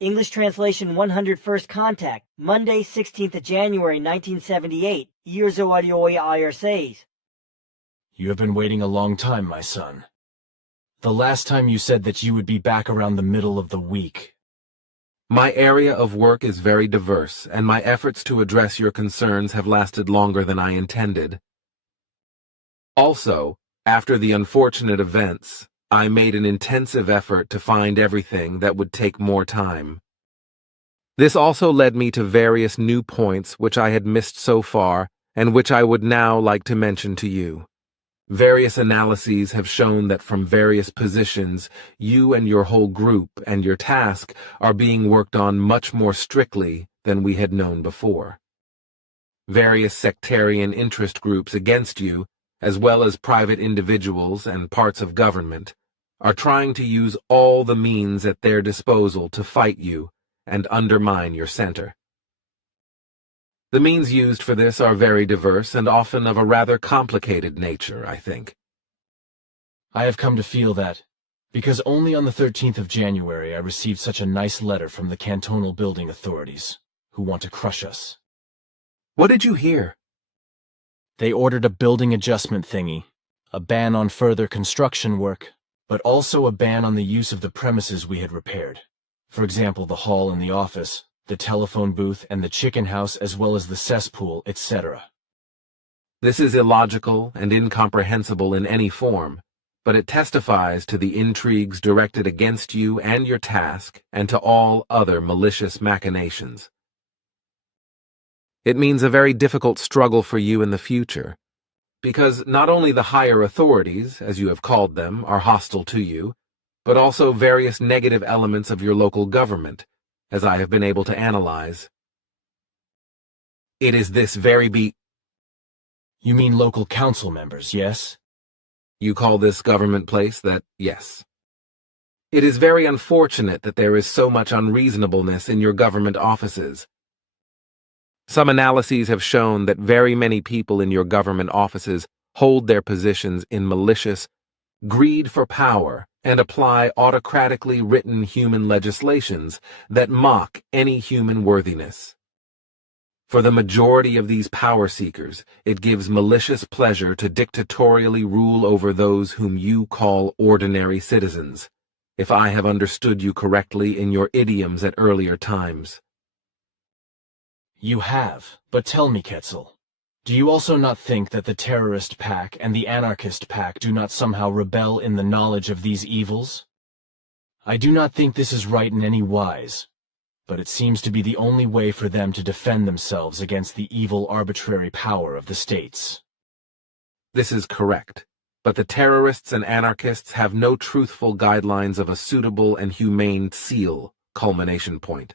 English translation 101st contact, Monday 16th of January 1978, years o audio IR6. You have been waiting a long time, my son. The last time you said that you would be back around the middle of the week. My area of work is very diverse, and my efforts to address your concerns have lasted longer than I intended. Also, after the unfortunate events, I made an intensive effort to find everything that would take more time. This also led me to various new points which I had missed so far, and which I would now like to mention to you. Various analyses have shown that from various positions, you and your whole group and your task are being worked on much more strictly than we had known before. Various sectarian interest groups against you, as well as private individuals and parts of government, are trying to use all the means at their disposal to fight you and undermine your center. The means used for this are very diverse and often of a rather complicated nature, I think. I have come to feel that, because only on the 13th of January I received such a nice letter from the cantonal building authorities, who want to crush us. What did you hear? They ordered a building adjustment thingy, a ban on further construction work, but also a ban on the use of the premises we had repaired. For example, the hall and the office, the telephone booth and the chicken house, as well as the cesspool, etc. This is illogical and incomprehensible in any form, but it testifies to the intrigues directed against you and your task and to all other malicious machinations. It means a very difficult struggle for you in the future, because not only the higher authorities, as you have called them, are hostile to you, but also various negative elements of your local government, as I have been able to analyze. It is this very You mean local council members, yes? You call this government place that, yes. It is very unfortunate that there is so much unreasonableness in your government offices. Some analyses have shown that very many people in your government offices hold their positions in malicious greed for power and apply autocratically written human legislations that mock any human worthiness. For the majority of these power seekers, it gives malicious pleasure to dictatorially rule over those whom you call ordinary citizens, if I have understood you correctly in your idioms at earlier times. You have, but tell me, Quetzal, do you also not think that the terrorist pack and the anarchist pack do not somehow rebel in the knowledge of these evils? I do not think this is right in any wise, but it seems to be the only way for them to defend themselves against the evil arbitrary power of the states. This is correct, but the terrorists and anarchists have no truthful guidelines of a suitable and humane culmination point.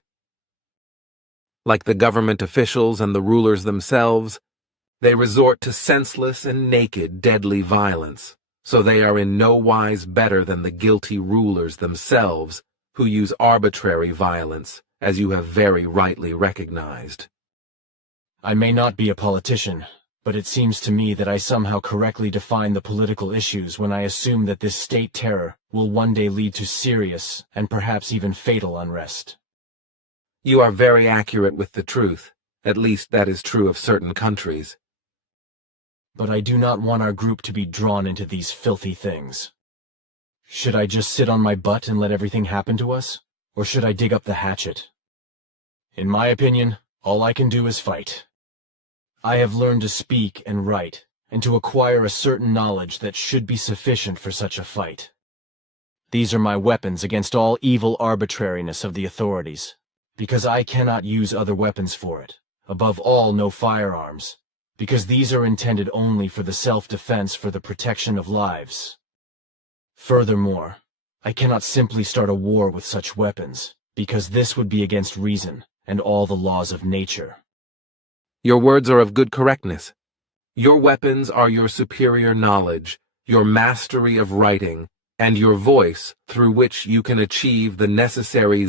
Like the government officials and the rulers themselves, they resort to senseless and naked deadly violence, so they are in no wise better than the guilty rulers themselves, who use arbitrary violence, as you have very rightly recognized. I may not be a politician, but it seems to me that I somehow correctly define the political issues when I assume that this state terror will one day lead to serious and perhaps even fatal unrest. You are very accurate with the truth. At least that is true of certain countries. But I do not want our group to be drawn into these filthy things. Should I just sit on my butt and let everything happen to us, or should I dig up the hatchet? In my opinion, all I can do is fight. I have learned to speak and write, and to acquire a certain knowledge that should be sufficient for such a fight. These are my weapons against all evil arbitrariness of the authorities, because I cannot use other weapons for it, above all no firearms, because these are intended only for the self-defense for the protection of lives. Furthermore, I cannot simply start a war with such weapons, because this would be against reason and all the laws of nature. Your words are of good correctness. Your weapons are your superior knowledge, your mastery of writing, and your voice through which you can achieve the necessary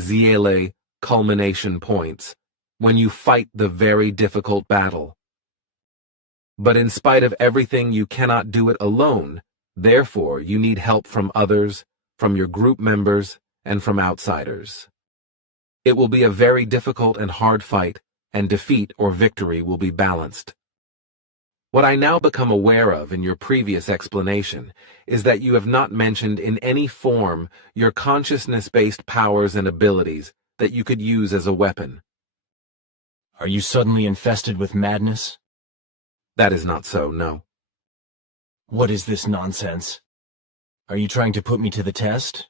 culmination points when you fight the very difficult battle. But in spite of everything, you cannot do it alone. Therefore, you need help from others, from your group members, and from outsiders. It will be a very difficult and hard fight, and defeat or victory will be balanced. What I now become aware of in your previous explanation is that you have not mentioned in any form your consciousness-based powers and abilities that you could use as a weapon. Are you suddenly infested with madness? That is not so, no. What is this nonsense? Are you trying to put me to the test?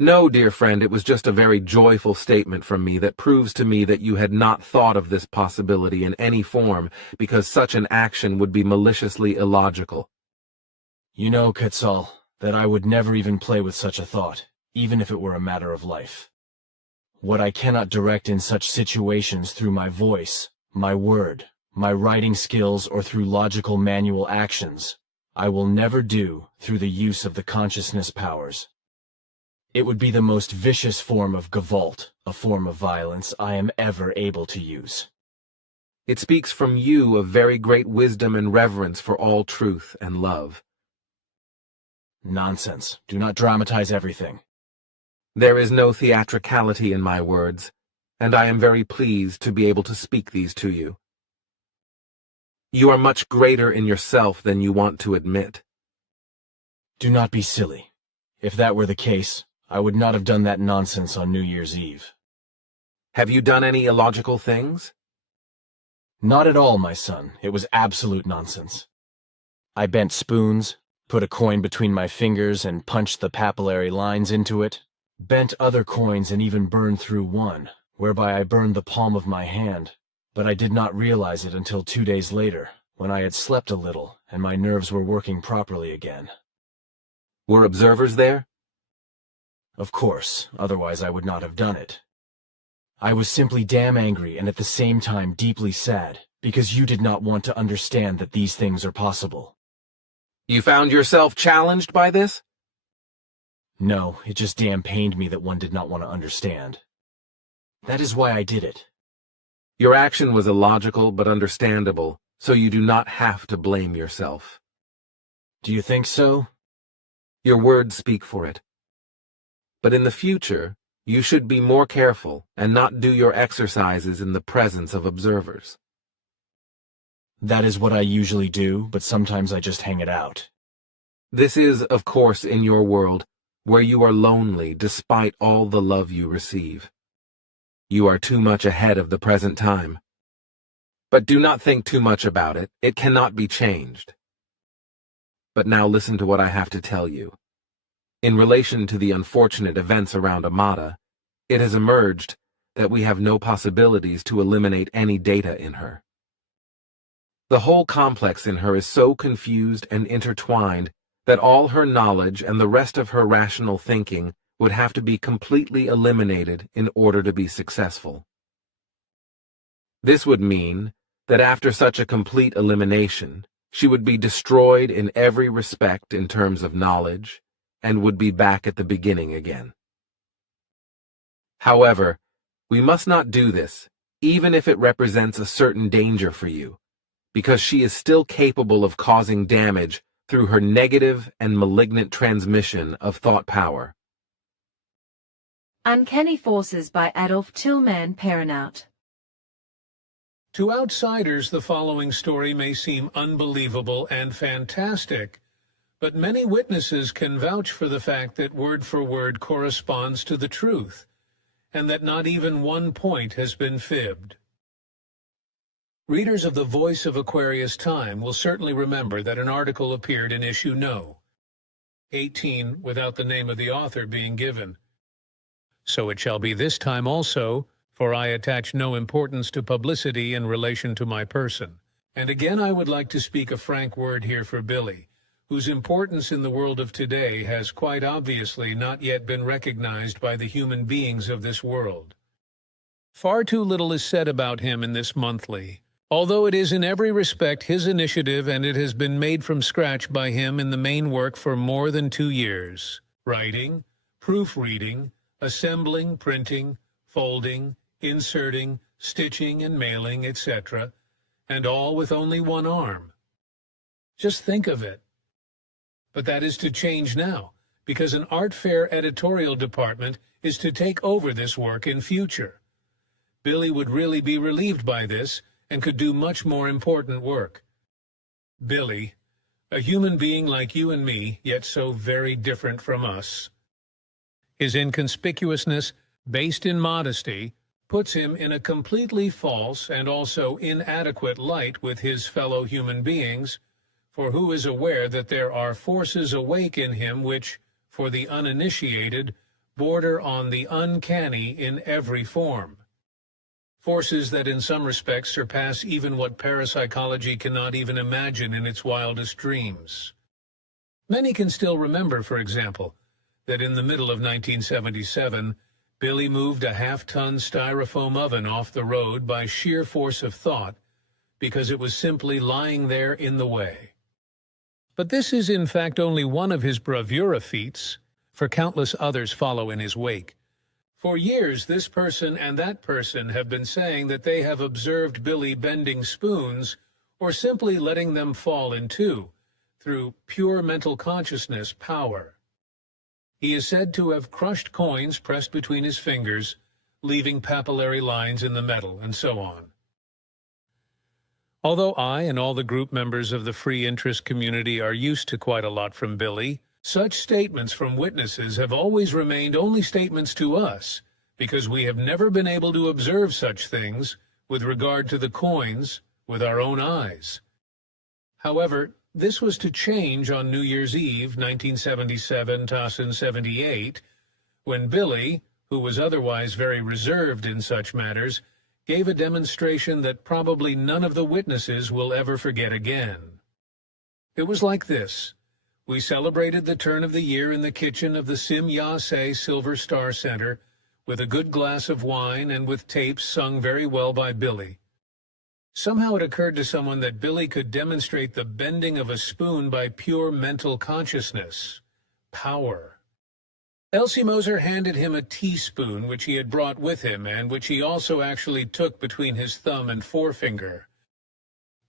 No, dear friend, it was just a very joyful statement from me that proves to me that you had not thought of this possibility in any form, because such an action would be maliciously illogical. You know, Quetzal, that I would never even play with such a thought, even if it were a matter of life. What I cannot direct in such situations through my voice, my word, my writing skills, or through logical manual actions, I will never do through the use of the consciousness powers. It would be the most vicious form of Gewalt, a form of violence I am ever able to use. It speaks from you of very great wisdom and reverence for all truth and love. Nonsense. Do not dramatize everything. There is no theatricality in my words, and I am very pleased to be able to speak these to you. You are much greater in yourself than you want to admit. Do not be silly. If that were the case, I would not have done that nonsense on New Year's Eve. Have you done any illogical things? Not at all, my son. It was absolute nonsense. I bent spoons, put a coin between my fingers and punched the papillary lines into it, bent other coins and even burned through one, whereby I burned the palm of my hand, but I did not realize it until 2 days later, when I had slept a little and my nerves were working properly again. Were observers there? Of course, otherwise I would not have done it. I was simply damn angry and at the same time deeply sad, because you did not want to understand that these things are possible. You found yourself challenged by this? No, it just damn pained me that one did not want to understand. That is why I did it. Your action was illogical but understandable, so you do not have to blame yourself. Do you think so? Your words speak for it. But in the future, you should be more careful and not do your exercises in the presence of observers. That is what I usually do, but sometimes I just hang it out. This is, of course, in your world, where you are lonely despite all the love you receive. You are too much ahead of the present time. But do not think too much about it. It cannot be changed. But now listen to what I have to tell you. In relation to the unfortunate events around Amada, it has emerged that we have no possibilities to eliminate any data in her. The whole complex in her is so confused and intertwined that all her knowledge and the rest of her rational thinking would have to be completely eliminated in order to be successful. This would mean that after such a complete elimination, she would be destroyed in every respect in terms of knowledge, and would be back at the beginning again. However, we must not do this, even if it represents a certain danger for you, because she is still capable of causing damage through her negative and malignant transmission of thought power. Uncanny Forces by Adolf Tillman Perronaut. To outsiders, the following story may seem unbelievable and fantastic, but many witnesses can vouch for the fact that word for word corresponds to the truth, and that not even one point has been fibbed. Readers of the Voice of Aquarius Time will certainly remember that an article appeared in issue No. 18 without the name of the author being given. So it shall be this time also, for I attach no importance to publicity in relation to my person. And again I would like to speak a frank word here for Billy, whose importance in the world of today has quite obviously not yet been recognized by the human beings of this world. Far too little is said about him in this monthly, although it is in every respect his initiative and it has been made from scratch by him in the main work for more than 2 years. Writing, proofreading, assembling, printing, folding, inserting, stitching and mailing, etc., and all with only one arm. Just think of it. But that is to change now, because an art fair editorial department is to take over this work in future. Billy would really be relieved by this and could do much more important work. Billy, a human being like you and me, yet so very different from us. His inconspicuousness, based in modesty, puts him in a completely false and also inadequate light with his fellow human beings, for who is aware that there are forces awake in him which, for the uninitiated, border on the uncanny in every form. Forces that in some respects surpass even what parapsychology cannot even imagine in its wildest dreams. Many can still remember, for example, that in the middle of 1977, Billy moved a half-ton styrofoam oven off the road by sheer force of thought because it was simply lying there in the way. But this is in fact only one of his bravura feats, for countless others follow in his wake. For years, this person and that person have been saying that they have observed Billy bending spoons or simply letting them fall in two through pure mental consciousness power. He is said to have crushed coins pressed between his fingers, leaving papillary lines in the metal, and so on. Although I and all the group members of the free interest community are used to quite a lot from Billy, such statements from witnesses have always remained only statements to us, because we have never been able to observe such things with regard to the coins with our own eyes. However, this was to change on New Year's Eve, 1977-78, when Billy, who was otherwise very reserved in such matters, gave a demonstration that probably none of the witnesses will ever forget again. It was like this. We celebrated the turn of the year in the kitchen of the Sim Yase Silver Star Center with a good glass of wine and with tapes sung very well by Billy. Somehow it occurred to someone that Billy could demonstrate the bending of a spoon by pure mental consciousness, power. Elsie Moser handed him a teaspoon which he had brought with him and which he also actually took between his thumb and forefinger.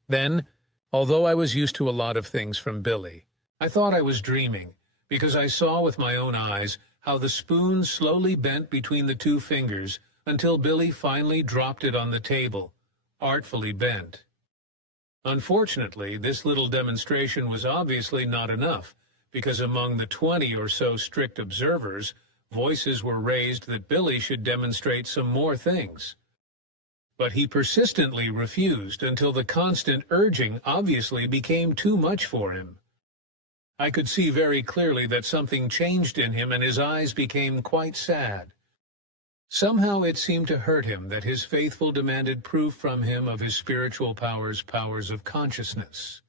Then, although I was used to a lot of things from Billy, I thought I was dreaming, because I saw with my own eyes how the spoon slowly bent between the two fingers until Billy finally dropped it on the table, artfully bent. Unfortunately, this little demonstration was obviously not enough, because among the 20 or so strict observers, voices were raised that Billy should demonstrate some more things. But he persistently refused until the constant urging obviously became too much for him. I could see very clearly that something changed in him and his eyes became quite sad. Somehow it seemed to hurt him that his faithful demanded proof from him of his spiritual powers of consciousness.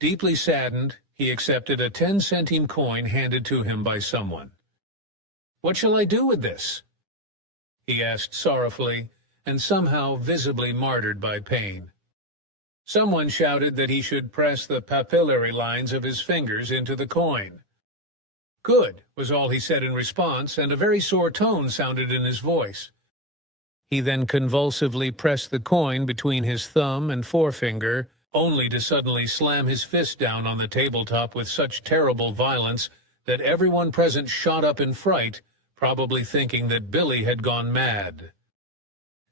Deeply saddened, he accepted a 10-centime coin handed to him by someone. "What shall I do with this?" he asked sorrowfully, and somehow visibly martyred by pain. Someone shouted that he should press the papillary lines of his fingers into the coin. "Good," was all he said in response, and a very sore tone sounded in his voice. He then convulsively pressed the coin between his thumb and forefinger, only to suddenly slam his fist down on the tabletop with such terrible violence that everyone present shot up in fright, probably thinking that Billy had gone mad.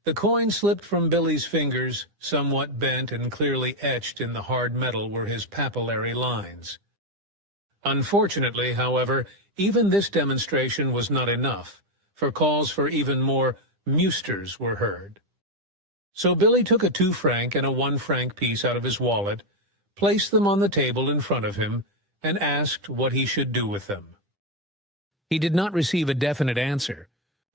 The coin slipped from Billy's fingers, somewhat bent and clearly etched in the hard metal were his papillary lines. Unfortunately, however, even this demonstration was not enough, for calls for even more musters were heard. So Billy took a 2-franc and a 1-franc piece out of his wallet, placed them on the table in front of him, and asked what he should do with them. He did not receive a definite answer,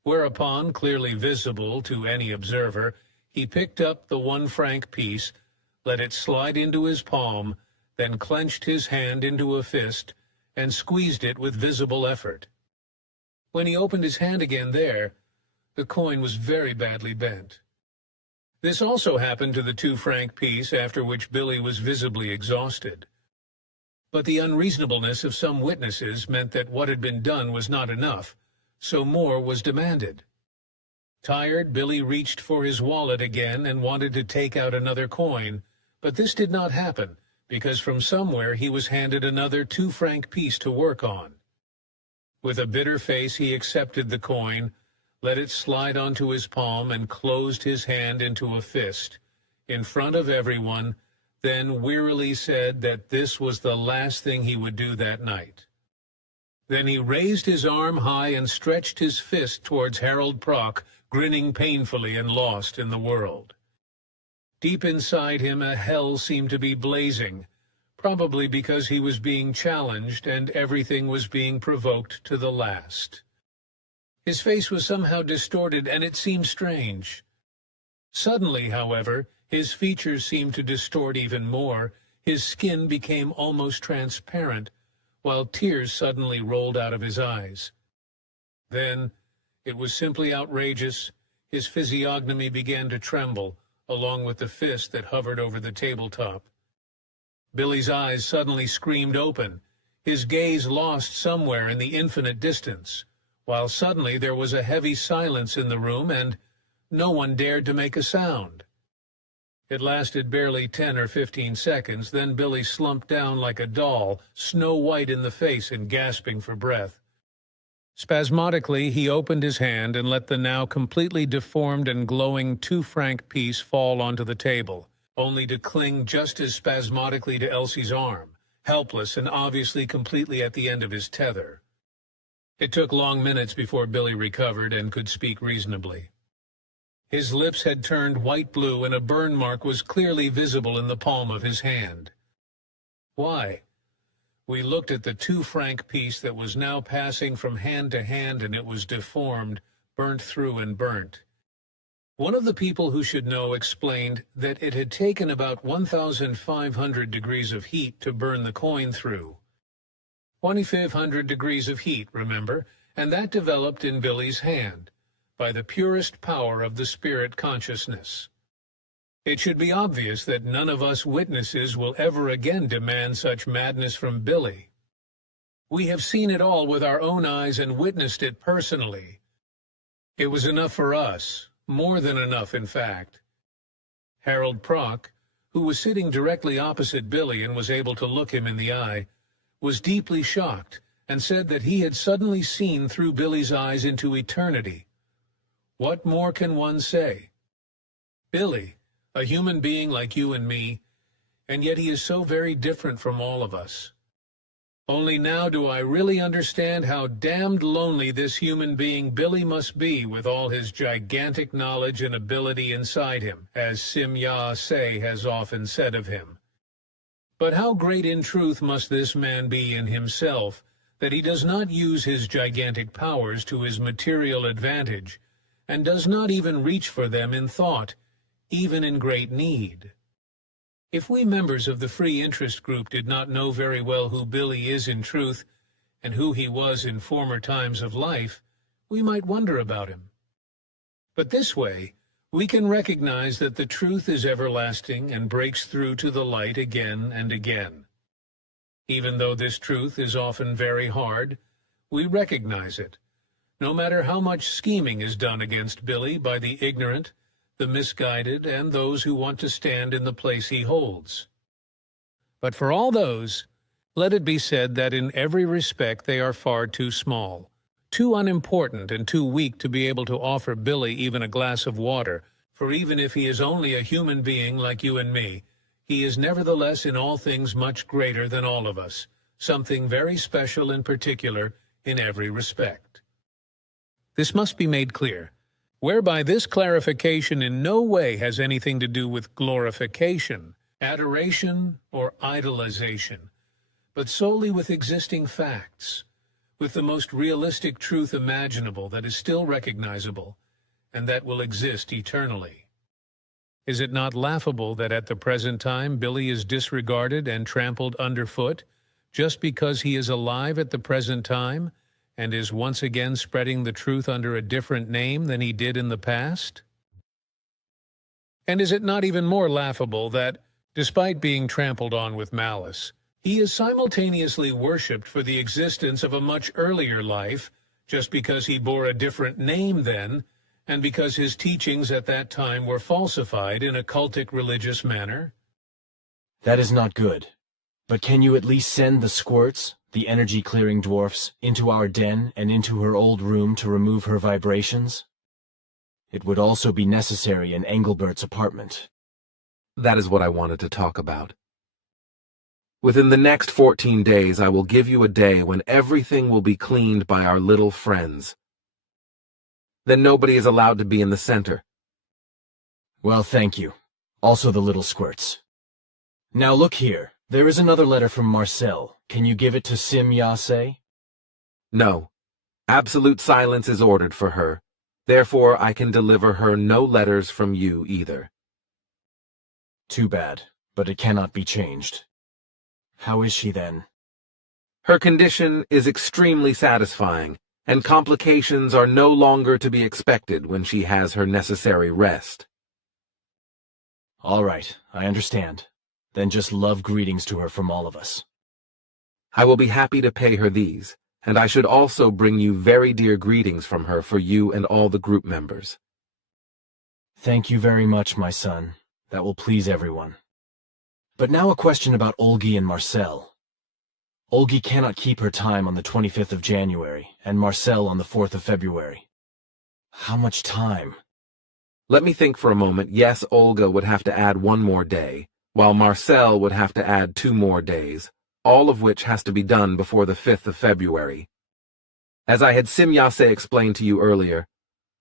whereupon, clearly visible to any observer, he picked up the 1-franc piece, let it slide into his palm, then clenched his hand into a fist, and squeezed it with visible effort. When he opened his hand again the coin was very badly bent. This also happened to the 2-franc piece, after which Billy was visibly exhausted. But the unreasonableness of some witnesses meant that what had been done was not enough, so more was demanded. Tired, Billy reached for his wallet again and wanted to take out another coin, but this did not happen, because from somewhere he was handed another 2-franc piece to work on. With a bitter face he accepted the coin, let it slide onto his palm, and closed his hand into a fist, in front of everyone, then wearily said that this was the last thing he would do that night. Then he raised his arm high and stretched his fist towards Harold Prock, grinning painfully and lost in the world. Deep inside him a hell seemed to be blazing, probably because he was being challenged and everything was being provoked to the last. His face was somehow distorted, and it seemed strange. Suddenly, however, his features seemed to distort even more. His skin became almost transparent, while tears suddenly rolled out of his eyes. Then, it was simply outrageous, his physiognomy began to tremble, along with the fist that hovered over the tabletop. Billy's eyes suddenly screamed open, his gaze lost somewhere in the infinite distance, while suddenly there was a heavy silence in the room, and no one dared to make a sound. It lasted barely 10 or 15 seconds, then Billy slumped down like a doll, snow-white in the face and gasping for breath. Spasmodically, he opened his hand and let the now completely deformed and glowing 2-franc piece fall onto the table, only to cling just as spasmodically to Elsie's arm, helpless and obviously completely at the end of his tether. It took long minutes before Billy recovered and could speak reasonably. His lips had turned white-blue, and a burn mark was clearly visible in the palm of his hand. Why? We looked at the 2-franc piece that was now passing from hand to hand, and it was deformed, burnt through and burnt. One of the people who should know explained that it had taken about 1,500 degrees of heat to burn the coin through. 2,500 degrees of heat, remember, and that developed in Billy's hand, by the purest power of the spirit consciousness. It should be obvious that none of us witnesses will ever again demand such madness from Billy. We have seen it all with our own eyes and witnessed it personally. It was enough for us, more than enough, in fact. Harold Prock, who was sitting directly opposite Billy and was able to look him in the eye, was deeply shocked and said that he had suddenly seen through Billy's eyes into eternity. What more can one say? Billy, a human being like you and me, and yet he is so very different from all of us. Only now do I really understand how damned lonely this human being Billy must be with all his gigantic knowledge and ability inside him, as Sim Ya Se has often said of him. But how great in truth must this man be in himself, that he does not use his gigantic powers to his material advantage, and does not even reach for them in thought, even in great need. If we members of the free interest group did not know very well who Billy is in truth, and who he was in former times of life, we might wonder about him. But this way, we can recognize that the truth is everlasting and breaks through to the light again and again. Even though this truth is often very hard, we recognize it, no matter how much scheming is done against Billy by the ignorant, the misguided, and those who want to stand in the place he holds. But for all those, let it be said that in every respect they are far too small, too unimportant and too weak to be able to offer Billy even a glass of water, for even if he is only a human being like you and me, he is nevertheless in all things much greater than all of us, something very special and particular in every respect. This must be made clear, whereby this clarification in no way has anything to do with glorification, adoration, or idolization, but solely with existing facts, with the most realistic truth imaginable that is still recognizable, and that will exist eternally. Is it not laughable that at the present time Billy is disregarded and trampled underfoot, just because he is alive at the present time, and is once again spreading the truth under a different name than he did in the past? And is it not even more laughable that, despite being trampled on with malice, he is simultaneously worshipped for the existence of a much earlier life, just because he bore a different name then, and because his teachings at that time were falsified in a cultic religious manner? That is not good. But can you at least send the squirts, The energy-clearing dwarfs, into our den and into her old room to remove her vibrations? It would also be necessary in Engelbert's apartment. That is what I wanted to talk about. Within the next 14 days, I will give you a day when everything will be cleaned by our little friends. Then nobody is allowed to be in the center. Well, thank you. Also the little squirts. Now look here. There is another letter from Marcel. Can you give it to Sim Yase? No. Absolute silence is ordered for her. Therefore, I can deliver her no letters from you either. Too bad, but it cannot be changed. How is she then? Her condition is extremely satisfying, and complications are no longer to be expected when she has her necessary rest. All right, I understand. Then just love greetings to her from all of us. I will be happy to pay her these, and I should also bring you very dear greetings from her for you and all the group members. Thank you very much, my son. That will please everyone. But now a question about Olgi and Marcel. Olgi cannot keep her time on the 25th of January, and Marcel on the 4th of February. How much time? Let me think for a moment. Yes, Olga would have to add 1 more day, while Marcel would have to add 2 more days, all of which has to be done before the 5th of February. As I had Simyase explained to you earlier,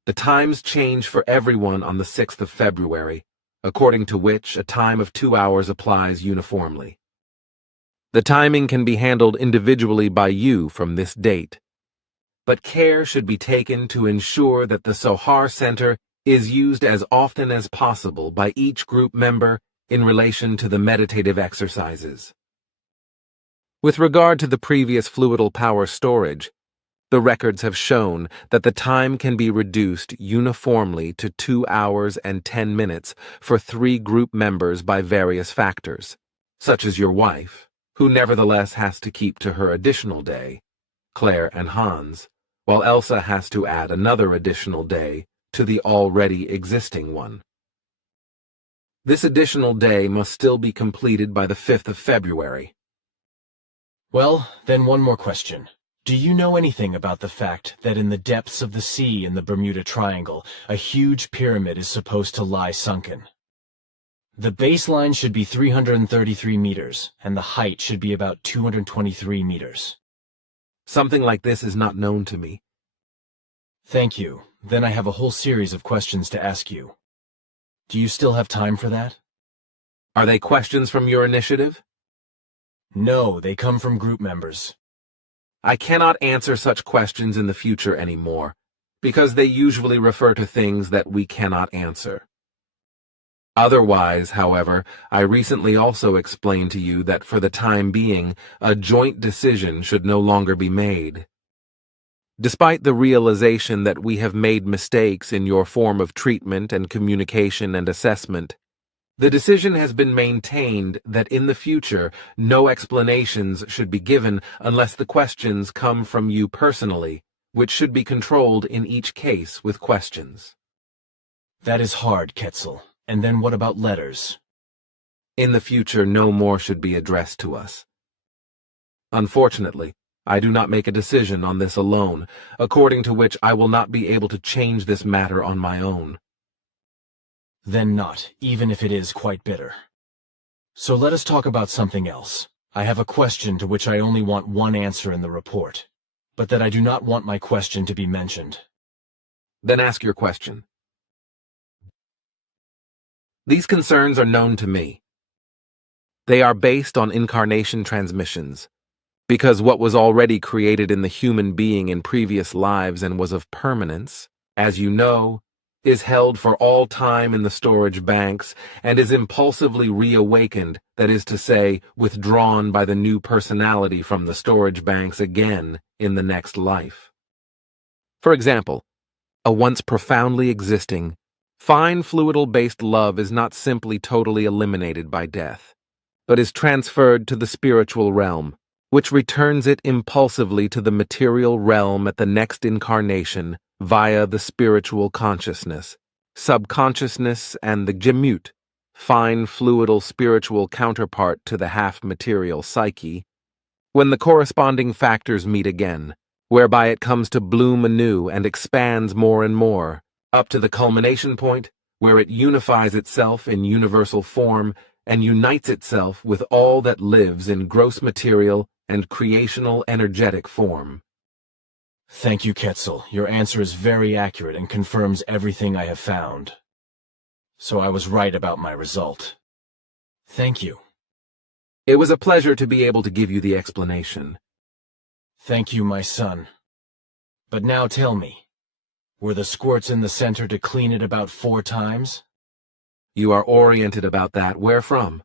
the times change for everyone on the 6th of February, according to which a time of 2 hours applies uniformly. The timing can be handled individually by you from this date, but care should be taken to ensure that the Sohar Center is used as often as possible by each group member in relation to the meditative exercises. With regard to the previous fluidal power storage, the records have shown that the time can be reduced uniformly to 2 hours and 10 minutes for 3 group members by various factors, such as your wife, who nevertheless has to keep to her additional day, Claire and Hans, while Elsa has to add another additional day to the already existing one. This additional day must still be completed by the 5th of February. Well, then one more question. Do you know anything about the fact that in the depths of the sea in the Bermuda Triangle, a huge pyramid is supposed to lie sunken? The baseline should be 333 meters, and the height should be about 223 meters. Something like this is not known to me. Thank you. Then I have a whole series of questions to ask you. Do you still have time for that? Are they questions from your initiative? No, they come from group members. I cannot answer such questions in the future anymore, because they usually refer to things that we cannot answer. Otherwise, however, I recently also explained to you that for the time being, a joint decision should no longer be made. Despite the realization that we have made mistakes in your form of treatment and communication and assessment, the decision has been maintained that in the future no explanations should be given unless the questions come from you personally, which should be controlled in each case with questions. That is hard, Ketzel. And then what about letters? In the future, no more should be addressed to us. Unfortunately, I do not make a decision on this alone, according to which I will not be able to change this matter on my own. Then not, even if it is quite bitter. So let us talk about something else. I have a question to which I only want one answer in the report, but that I do not want my question to be mentioned. Then ask your question. These concerns are known to me. They are based on incarnation transmissions, because what was already created in the human being in previous lives and was of permanence, as you know, is held for all time in the storage banks and is impulsively reawakened, that is to say, withdrawn by the new personality from the storage banks again in the next life. For example, a once profoundly existing, fine fluidal-based love is not simply totally eliminated by death, but is transferred to the spiritual realm, which returns it impulsively to the material realm at the next incarnation via the spiritual consciousness, subconsciousness, and the gemut, fine fluidal spiritual counterpart to the half-material psyche, when the corresponding factors meet again, whereby it comes to bloom anew and expands more and more, up to the culmination point, where it unifies itself in universal form and unites itself with all that lives in gross material and creational energetic form. Thank you, Quetzal. Your answer is very accurate and confirms everything I have found. So I was right about my result. Thank you. It was a pleasure to be able to give you the explanation. Thank you, my son. But now tell me, were the squirts in the center to clean it about 4 times? You are oriented about that. Where from?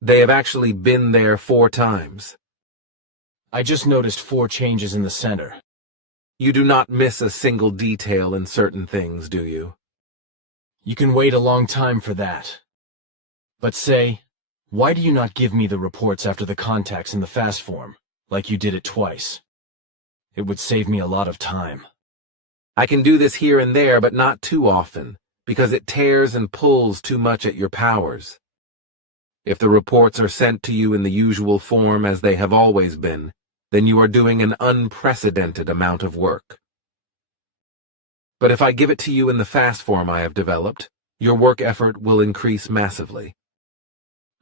They have actually been there 4 times. I just noticed 4 changes in the center. You do not miss a single detail in certain things, do you? You can wait a long time for that. But say, why do you not give me the reports after the contacts in the fast form, like you did it twice? It would save me a lot of time. I can do this here and there, but not too often, because it tears and pulls too much at your powers. If the reports are sent to you in the usual form as they have always been, then you are doing an unprecedented amount of work. But if I give it to you in the fast form I have developed, your work effort will increase massively.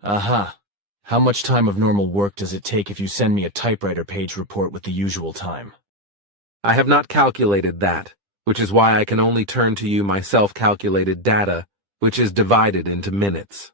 Aha. How much time of normal work does it take if you send me a typewriter page report with the usual time? I have not calculated that, which is why I can only turn to you my self-calculated data, which is divided into minutes.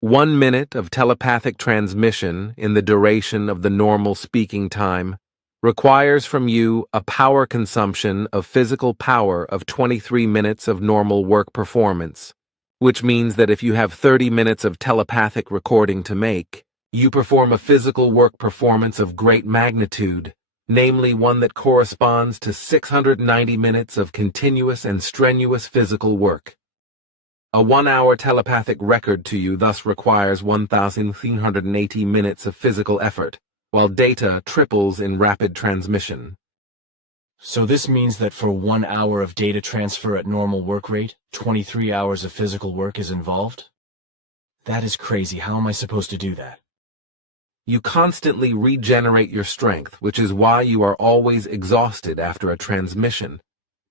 1 minute of telepathic transmission in the duration of the normal speaking time requires from you a power consumption of physical power of 23 minutes of normal work performance, which means that if you have 30 minutes of telepathic recording to make, you perform a physical work performance of great magnitude, namely one that corresponds to 690 minutes of continuous and strenuous physical work. A 1-hour telepathic record to you thus requires 1,380 minutes of physical effort, while data triples in rapid transmission. So this means that for 1 hour of data transfer at normal work rate, 23 hours of physical work is involved? That is crazy. How am I supposed to do that? You constantly regenerate your strength, which is why you are always exhausted after a transmission,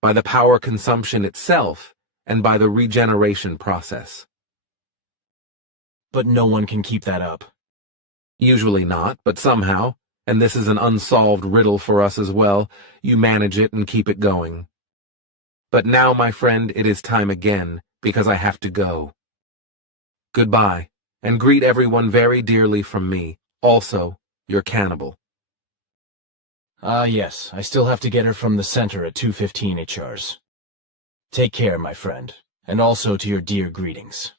by the power consumption itself and by the regeneration process. But no one can keep that up. Usually not, but somehow, and this is an unsolved riddle for us as well, you manage it and keep it going. But now, my friend, it is time again, because I have to go. Goodbye, and greet everyone very dearly from me, also your cannibal. Ah, yes, I still have to get her from the center at 2:15 HRs. Take care, my friend, and also to your dear greetings.